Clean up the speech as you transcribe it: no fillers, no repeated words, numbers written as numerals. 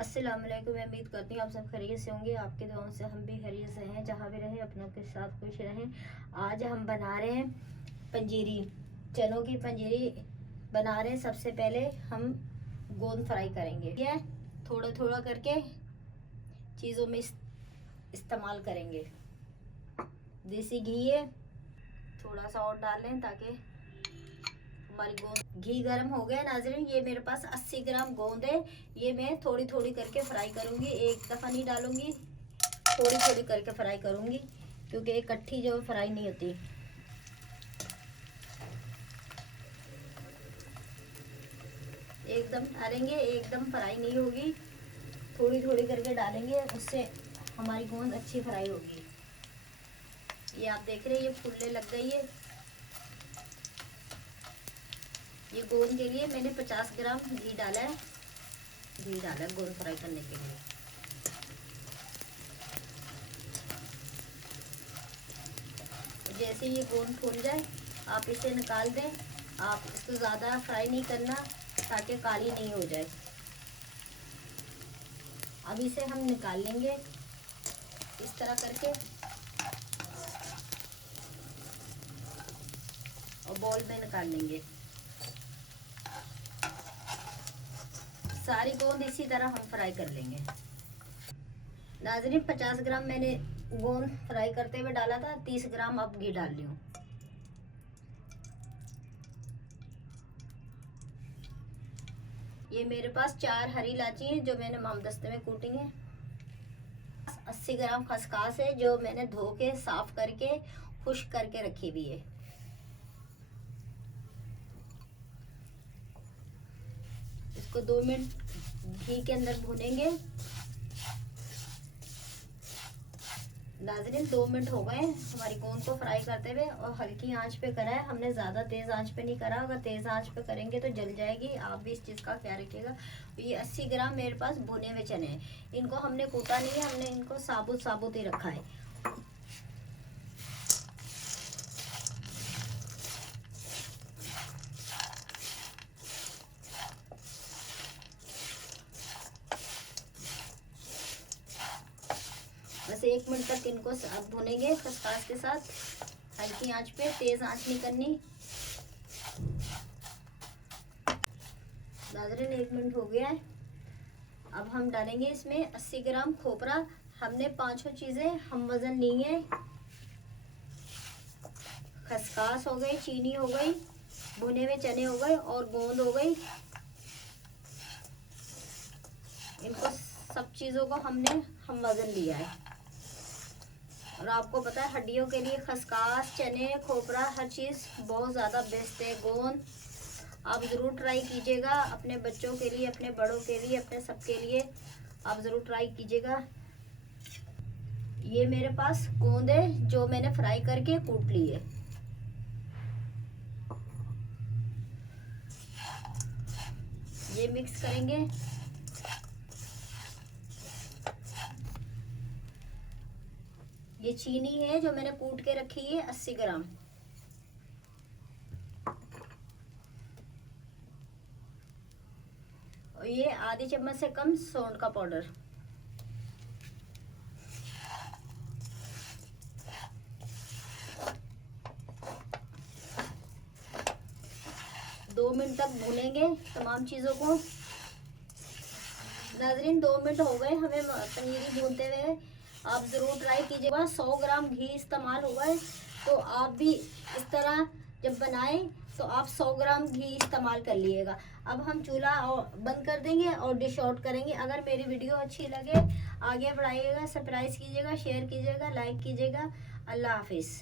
अस्सलाम वालेकुम। मैं उम्मीद करती हूँ आप सब खैरियत से होंगे। आपके दुआओं से हम भी खैरियत से हैं। जहाँ भी रहें अपनों के साथ खुश रहें। आज हम बना रहे हैं पंजीरी, चनों की पंजीरी बना रहे हैं। सबसे पहले हम गोंद फ्राई करेंगे। ठीक है, थोड़ा थोड़ा करके चीज़ों में इस्तेमाल करेंगे। देसी घी है, थोड़ा सा और डाल लें ताकि हमारी गोंद। घी गर्म हो गया नाज़रीन। ये मेरे पास 80 ग्राम गोंद है। ये मैं थोड़ी थोड़ी करके फ्राई करूंगी, एक दफ़ा नहीं डालूंगी, थोड़ी थोड़ी करके फ्राई करूंगी क्योंकि इकट्ठी जो फ्राई नहीं होती। एकदम डालेंगे, एकदम फ्राई नहीं होगी, थोड़ी थोड़ी करके डालेंगे, उससे हमारी गोंद अच्छी फ्राई होगी। ये आप देख रहे हैं ये फूलने लग गई है। ये गोंद के लिए मैंने 50 ग्राम घी डाला है। घी डाला है गोंद फ्राई करने के लिए। जैसे ये गोंद फूल जाए आप इसे निकाल दें। आप इसको ज़्यादा फ्राई नहीं करना ताकि काली नहीं हो जाए। अब इसे हम निकाल लेंगे इस तरह करके और बॉल में निकाल लेंगे। सारी गोंद इसी तरह हम फ्राई कर लेंगे। नाज़रीन 50 ग्राम मैंने गोंद फ्राई करते हुए डाला था, 30 ग्राम अब घी डाल रही हूँ। ये मेरे पास 4 हरी इलायची है जो मैंने मोमदस्ते में कूटी है। 80 ग्राम खसखस है जो मैंने धो के साफ करके खुश्क करके रखी हुई है। इसको 2 मिनट घी के अंदर भूनेंगे। नाज़रीन 2 मिनट हो गए हमारी गोंद को फ्राई करते हुए और हल्की आंच पे करा है हमने, ज़्यादा तेज़ आंच पे नहीं करा। अगर तेज़ आंच पे करेंगे तो जल जाएगी। आप भी इस चीज़ का ख्याल रखिएगा। ये 80 ग्राम मेरे पास भुने हुए चने हैं। इनको हमने कूटा नहीं है, हमने इनको साबुत साबुत ही रखा है। बस 1 मिनट तक इनको भुनेंगे खसखस के साथ, हल्की आंच पे, तेज आंच नहीं करनी। नाज़रीन 1 मिनट हो गया है। अब हम डालेंगे इसमें 80 ग्राम खोपरा। हमने 5 चीज़ें हम वजन ली है। खसखस हो गई, चीनी हो गई, भुने हुए चने हो गए और गोंद हो गई। इनको सब चीज़ों को हमने हम वजन लिया है। और आपको पता है हड्डियों के लिए खसखस, चने, खोपरा हर चीज़ बहुत ज़्यादा बेस्ट है। गोंद आप ज़रूर ट्राई कीजिएगा, अपने बच्चों के लिए, अपने बड़ों के लिए, अपने सबके लिए आप ज़रूर ट्राई कीजिएगा। ये मेरे पास गोंद है जो मैंने फ्राई करके कूट ली है। ये मिक्स करेंगे। ये चीनी है जो मैंने कूट के रखी है 80 ग्राम। और ये आधी चम्मच से कम सौंठ का पाउडर। दो मिनट तक भूनेंगे तमाम चीज़ों को। नाज़रीन 2 मिनट हो गए हमें पनीरी भूनते हुए। आप ज़रूर ट्राई कीजिएगा। 100 ग्राम घी इस्तेमाल हुआ है तो आप भी इस तरह जब बनाएं तो आप 100 ग्राम घी इस्तेमाल कर लीजिएगा। अब हम चूल्हा बंद कर देंगे और डिश आउट करेंगे। अगर मेरी वीडियो अच्छी लगे आगे बढ़ाइएगा, सब्सक्राइब कीजिएगा, शेयर कीजिएगा, लाइक कीजिएगा। अल्लाह हाफिज़।